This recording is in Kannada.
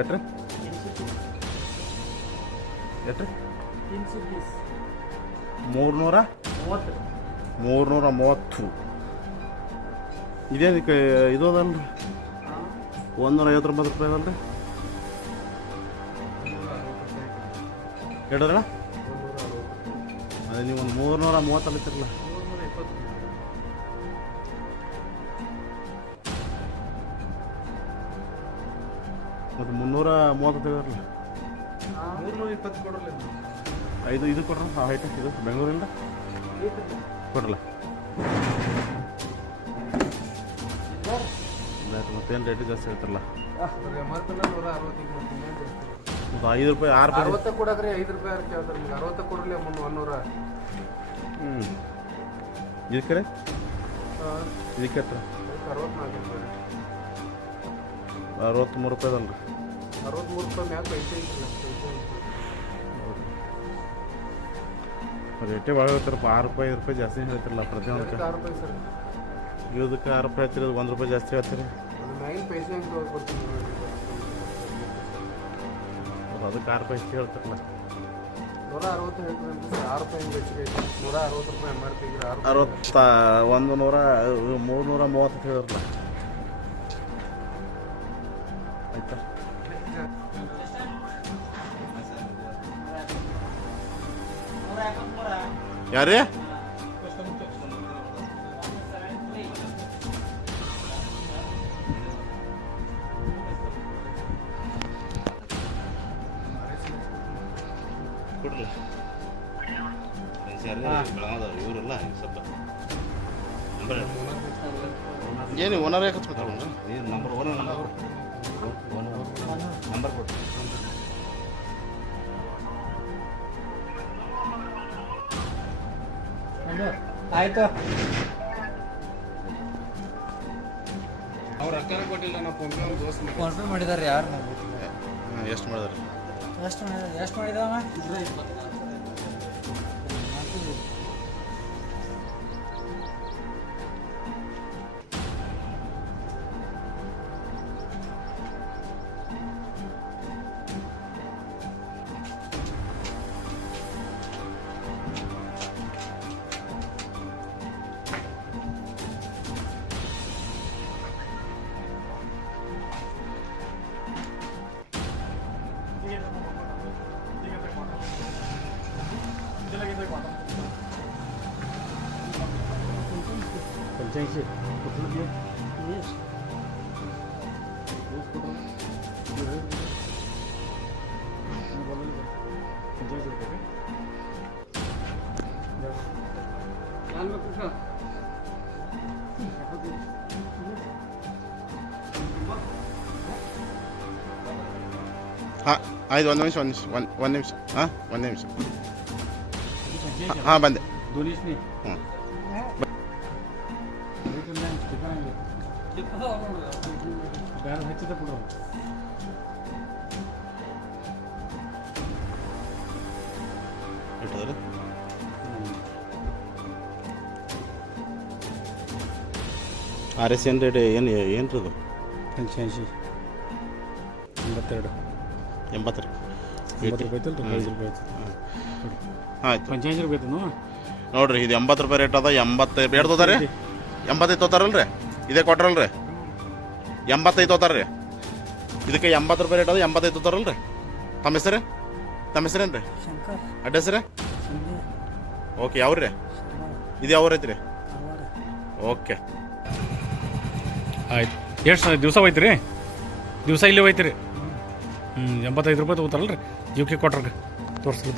ಎಟ್ರಿ ಎಟ್ರಿ ಮೂರ್ನೂರ? ಮೂರ್ನೂರ ಮೂವತ್ತು. ಇದೇನಕ್ಕೆ, ಇದು ಅದಲ್ರಿ? ಒಂದೂರ ಐವತ್ತು ರೂಪಾಯಿ ರೂಪಾಯಿ ಅದಲ್ರಿ? ಹೇಳಿದ್ರ ಅದೇ ನೀವು ಒಂದು ಮೂರ್ನೂರ ಮೂವತ್ತಲ್ಲಿ ಮತ್ತು ಮುನ್ನೂರ ಮೂವತ್ತು ತೆಗೆದ್ರಲ್ಲ ಮೂರ್ನೂರ ಇಪ್ಪತ್ತು ಕೊಡ್ರಲ್ಲ ಐದು ಇದು ಕೊಡ್ರಿ. ಆ ಹೈಟ್ ಇದು ಬೆಂಗಳೂರಿಂದ? ಕೊಡ್ರಲ್ಲ. ಮತ್ತೇನು ರೇಟ್ ಜಾಸ್ತಿ ಹೇಳ್ತಾರಲ್ಲ? ಒಂದು ಐದು ರೂಪಾಯಿ ಆರು ರೂಪಾಯಿ. ಅರವತ್ತ ಐದು ರೂಪಾಯಿ ಆರು ಕೇಳ್ತಾರೆ ನಿಮ್ಗೆ ಅರವತ್ತ ಕೊಡ್ರಲಿ ಮುನ್ನ ಒಂದೂರ ಹ್ಞೂ ಇದಕ್ಕೆ ಇದಕ್ಕೆ ಎಷ್ಟ್ ರೀ? ಅರವತ್ನಾಲ್ಕು ರೂಪಾಯಿ. ಅರವತ್ತ್ಮೂರು ರೂಪಾಯಿ ಅದಲ್ರಿ ಅರವತ್ಮೂರು ರೂಪಾಯಿ ಪೈಸೆ ರೇಟೇ ಭಾಳ ಹೇಳ್ತಾರಪ್ಪ ಆರು ರೂಪಾಯಿ ಐದು ರೂಪಾಯಿ ಜಾಸ್ತಿ ಹೇಳ್ತಿರಲ್ಲ ಪ್ರತಿಯೊಂದಕ್ಕೆ. ಆರು ರೂಪಾಯಿ ಸರ್. ಇದಕ್ಕೆ ಆರು ರೂಪಾಯಿ ಹೇಳ್ತೀರಿ ಒಂದು ರೂಪಾಯಿ ಜಾಸ್ತಿ ಹೇಳ್ತೀರಿ ಅದು ಮ್ಯಾಗಿನ ಪೈಸೆ ಹೆಂಗೆ ಬರ್ತೀನಿ ಅದಕ್ಕೆ ಆರು ರೂಪಾಯಿ ಹೆಚ್ಚು ಹೇಳ್ತಾರಲ್ಲ. ನೂರ ಅರವತ್ತು ಹೇಳ್ತಾರೆ ಆರು ರೂಪಾಯಿ ಹಿಂಗೆ ಹೆಚ್ಚಿಗೆ ಐತಿ ನೂರ ಅರವತ್ತು ರೂಪಾಯಿ ಎಂ ಆರ್ ಪಿ ರೂಪಾಯಿ. ಅರವತ್ತ ಒಂದು ನೂರ ಮೂರ್ನೂರ ಮೂವತ್ತು ಹೇಳಿರಲ್ಲ ಯಾರೇ? ಕೊಡ್ರಲ್ಲ ಇವರಲ್ಲ ಸ್ವಲ್ಪ ಏನು ಓನರ್ ಹಚ್ಕೊತಾರ ನಂಬರ್ ಓನರ್ ನಂಬರ್ ನಂಬರ್ ಆಯ್ತು ಅವ್ರ ಅಕ್ಕಾರ ಕೊಟ್ಟಿಲ್ಲ ನಾವು ಫೋನ್ ಪೇ ದೋಸ್ತ ಫೋನ್ ಪೇ ಮಾಡಿದಾರೆ ಯಾರು ಎಷ್ಟು ಮಾಡಿದಾರೆ ಎಷ್ಟು ಮಾಡಿದ ಎಷ್ಟು ಮಾಡಿದವ मतलब ये हाँ आई one names one one names हाँ वन नेम्स हाँ बंदे। दोनों नेम्स ಹೆಚ್ಚಿದ ಇಟ್ಟದ್ರಿ ಆರ್ ಎಸ್ ಏನು ರೇಟ್ ಏನು ಏನು ರೀ ಅದು? ಪಂಚಾಯಂಶಿ ಎಂಬತ್ತೆರಡು. ಎಂಬತ್ತು ರೀ ಎಂಬತ್ತು ರೂಪಾಯಿ ಐತಲ್ರಿ ಐದು ರೂಪಾಯಿ ಐತಿ ಆಯ್ತು. ಪಂಚಾಯಂಶಿ ರೂಪಾಯಿ ಐತಿ ನೋಡ್ರಿ ಇದು ಎಂಬತ್ತು ರೂಪಾಯಿ ರೇಟ್ ಅದ ಎಂಬತ್ತು ಎರಡು ತೋತಾರಿ ಎಂಬತ್ತೈದು ತೋತಾರಲ್ರಿ? ಇದೇ ಕೊಟ್ರಲ್ರಿ? ಎಂಬತ್ತೈದು ರೀ ಇದಕ್ಕೆ ಎಂಬತ್ತು ರೂಪಾಯಿ ರೇಟ್ ಅದು ಎಂಬತ್ತೈದು ರೀ ತಮ್ಮ ಹೆಸರು? ತಮ್ಮ ಹೆಸರೇನು ರೀ ಅಡ್ರೆಸ್ ಅಡ್ಡ ಹೆಸರು? ಸಂಜೆ ಓಕೆ ಯಾವ್ರಿ ಇದು ಯಾವ ರೀ ಓಕೆ. ಆಯ್ತು. ಎಷ್ಟು ದಿವಸ ಹೋಯ್ತು ರೀ ದಿವಸ ಇಲ್ಲೇ ಹೋಯ್ತು ರೀ ಹ್ಞೂ ಎಂಬತ್ತೈದು ರೂಪಾಯಿ ತೊಗೋತಾರಲ್ರಿ? ಜೀವಕ್ಕೆ ಕೊಟ್ರಿಗೆ. ತೋರಿಸ್ಬೇಕು